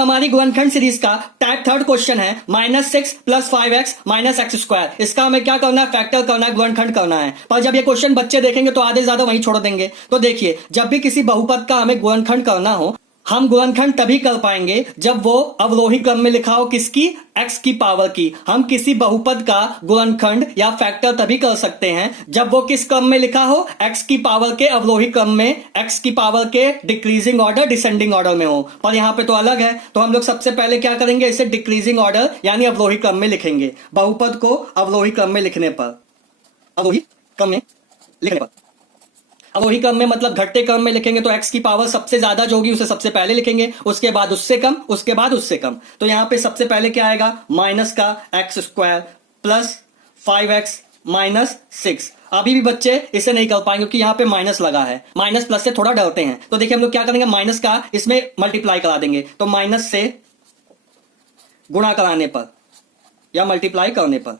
हमारी गुणनखंड सीरीज का type third question है -6 + 5x - x²। इसका हमें क्या करना है, फैक्टर करना है, गुणनखंड करना है। पर जब ये क्वेश्चन बच्चे देखेंगे तो आधे ज्यादा वहीं छोड़ देंगे। तो देखिए, जब भी किसी बहुपद का हमें गुणनखंड करना हो, हम गुणनखंड तभी कर पाएंगे जब वो अवरोही क्रम में लिखा हो, किसकी, x की पावर की। हम किसी बहुपद का गुणनखंड या फैक्टर तभी कर सकते हैं जब वो किस क्रम में लिखा हो, x की पावर के अवरोही क्रम में, x की पावर के डिक्रीजिंग ऑर्डर, डिसेंडिंग ऑर्डर में हो। पर यहां पे तो अलग है, तो हम लोग सबसे पहले क्या करेंगे, इसे डिक्रीजिंग ऑर्डर यानी अवरोही क्रम में लिखेंगे। बहुपद को अवरोही क्रम में लिखने पर, अवरोही क्रम में लिखने पर, अवरोही क्रम में मतलब घटते क्रम में लिखेंगे तो x की पावर सबसे ज्यादा जो होगी उसे सबसे पहले लिखेंगे, उसके बाद उससे कम, उसके बाद उससे कम। तो यहां पे सबसे पहले क्या आएगा, माइनस का x² प्लस 5x माइनस 6। अभी भी बच्चे इसे नहीं कर पाएंगे क्योंकि यहां पे माइनस लगा है, माइनस प्लस से थोड़ा डरते हैं। तो देखिए हम लोग क्या करेंगे, माइनस का इसमें मल्टीप्लाई करा देंगे। तो माइनस से गुणा कराने पर या मल्टीप्लाई करने पर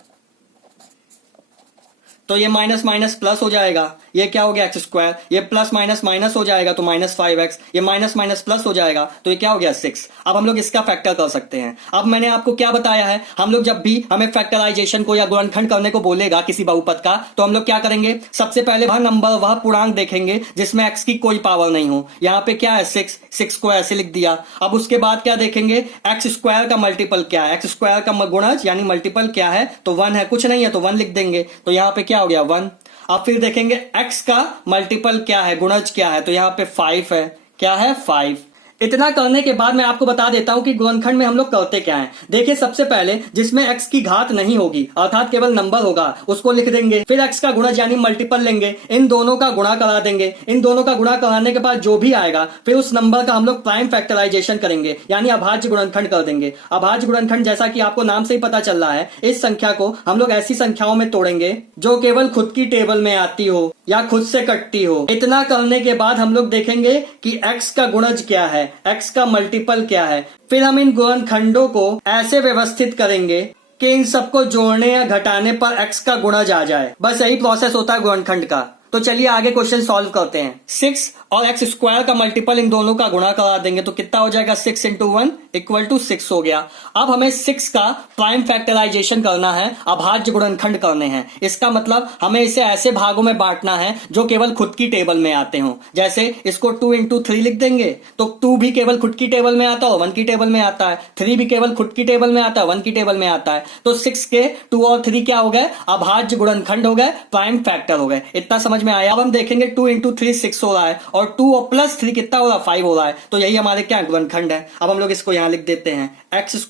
तो ये माइनस माइनस प्लस हो जाएगा, ये क्या हो गया x²। ये प्लस माइनस माइनस हो जाएगा तो -5x, ये माइनस माइनस प्लस हो जाएगा तो ये क्या हो गया 6। अब हम लोग इसका फैक्टर कर सकते हैं। अब मैंने आपको क्या बताया है, हम लोग जब भी हमें फैक्टराइजेशन को या गुणनखंड करने को बोलेगा किसी बहुपद का, तो हम लोग क्या करेंगे, सबसे पहले वह नंबर, वह पूर्णांक देखेंगे जिसमें x की कोई पावर नहीं हो। यहाँ पे क्या है 6 को ऐसे लिख दिया। अब उसके बाद क्या देखेंगे, x² का मल्टीपल क्या है, x² का गुणज यानी मल्टीपल क्या है, तो 1 है, कुछ नहीं है तो 1 लिख देंगे। तो यहाँ पे क्या हो गया 1। अब फिर देखेंगे x का मल्टीपल क्या है, गुणज क्या है, तो यहां पे 5 है, क्या है 5। इतना करने के बाद मैं आपको बता देता हूं कि गुणनखंड में हम लोग करते क्या हैं। देखिए सबसे पहले जिसमें x की घात नहीं होगी अर्थात केवल नंबर होगा उसको लिख देंगे, फिर x का गुणज यानी मल्टीपल लेंगे, इन दोनों का गुणा करा देंगे। इन दोनों का गुणा कराने के बाद जो भी आएगा फिर उस नंबर का हम लोग प्राइम फैक्टराइजेशन करेंगे यानी अभाज्य गुणनखंड कर देंगे। अभाज्य गुणनखंड जैसा कि आपको नाम से ही पता चल रहा है, इस संख्या को हम लोग ऐसी संख्याओं में तोड़ेंगे जो केवल खुद की टेबल में आती हो या खुद से कटती हो। इतना करने के बाद हम लोग देखेंगे कि x का गुणज क्या है, x का मल्टीपल क्या है। फिर हम इन गुणनखंडों को ऐसे व्यवस्थित करेंगे कि इन सबको जोड़ने या घटाने पर x का गुणज आ जाए। बस यही प्रोसेस होता है गुणनखंड का। तो चलिए आगे क्वेश्चन सॉल्व करते हैं। 6 और x² का मल्टीपल इन दोनों का गुणा करा देंगे तो कितना हो जाएगा, 6 × 1 = 6 हो गया। अब हमें 6 का प्राइम फैक्टराइजेशन करना है, अभाज्य गुणनखंड करने हैं। इसका मतलब हमें इसे ऐसे भागों में बांटना है जो केवल खुद की टेबल में आते हो। जैसे इसको 2 × 3 लिख देंगे तो 2 भी केवल खुद की टेबल में आता है, 1 की टेबल में आता है, 3 भी केवल खुद की टेबल में आता है, 1 की टेबल में आता है। तो 6 के 2 और 3 क्या हो गए, अभाज्य गुणनखंड हो गए, प्राइम फैक्टर हो गए। इतना समझ में आया। अब हम देखेंगे 2 × 3 6 हो रहा है और 2 और प्लस 3 कितना हो रहा है, 5 हो रहा है। तो यही हमारे क्या गुणनखंड है। अब हम लोग इसको यहां लिख देते हैं, x²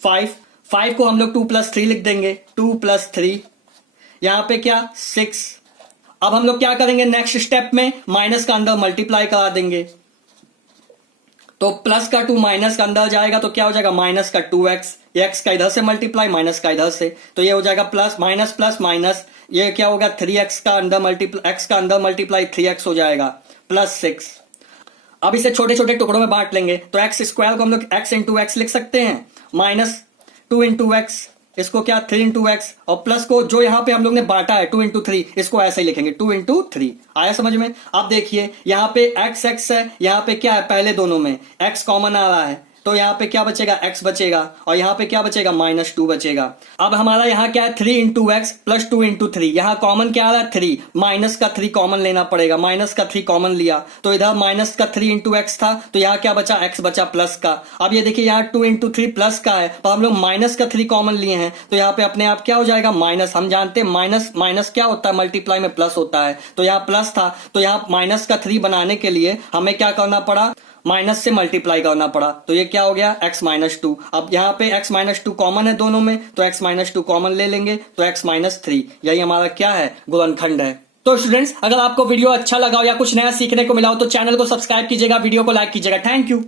- 5 को हम लोग 2 + 3 लिख देंगे, 2 + 3 यहां पे क्या 6। अब हम लोग क्या करेंगे, नेक्स्ट स्टेप में माइनस का अंदर मल्टीप्लाई करा देंगे। तो प्लस का 2 माइनस का अंदर जाएगा तो क्या हो जाएगा, माइनस का 2x, x का इधर से मल्टीप्लाई, माइनस का इधर से, तो ये हो जाएगा प्लस माइनस प्लस माइनस, ये क्या होगा 3x का अंदर मल्टीप्लाई, x का अंदर मल्टीप्लाई 3x हो जाएगा प्लस 6। अब इसे छोटे छोटे टुकड़ों में बांट लेंगे तो x² को हम लोग x × x लिख सकते हैं, माइनस 2 × x, इसको क्या 3 × x, और प्लस को जो यहां पे हम लोग ने बांटा है 2 × 3, इसको ऐसे ही लिखेंगे 2 × 3। आया समझ में। अब देखिए यहां पे x है, यहां पे क्या है, पहले दोनों में x कॉमन आ रहा है तो यहां पे क्या बचेगा, x बचेगा, और यहां पे क्या बचेगा, -2 बचेगा। अब हमारा यहां क्या है 3 × x प्लस 2 × 3, यहां कॉमन क्या आ रहा है 3, माइनस का 3 कॉमन लेना पड़ेगा, माइनस का 3 कॉमन लिया तो इधर माइनस का 3 × x था तो यहां क्या बचा, x बचा प्लस का। अब ये देखिए यहां 2 × 3 प्लस का है पर हम लोग माइनस का 3 कॉमन लिए हैं तो यहां पे अपने आप क्या हो जाएगा, माइनस। हम जानते हैं माइनस माइनस क्या होता है, मल्टीप्लाई में प्लस होता है, तो यहां प्लस था तो यहां माइनस का 3 बनाने के लिए हमें क्या करना पड़ा, माइनस से मल्टीप्लाई करना पड़ा। तो ये क्या हो गया, x - 2। अब यहाँ पे x - 2 कॉमन है दोनों में तो x - 2 कॉमन ले लेंगे तो x - 3, यही हमारा क्या है, गुणनखंड है। तो स्टूडेंट्स अगर आपको वीडियो अच्छा लगा हो या कुछ नया सीखने को मिला हो तो चैनल को सब्सक्राइब कीजिएगा, वीडियो को लाइक कीजिएगा। Thank you.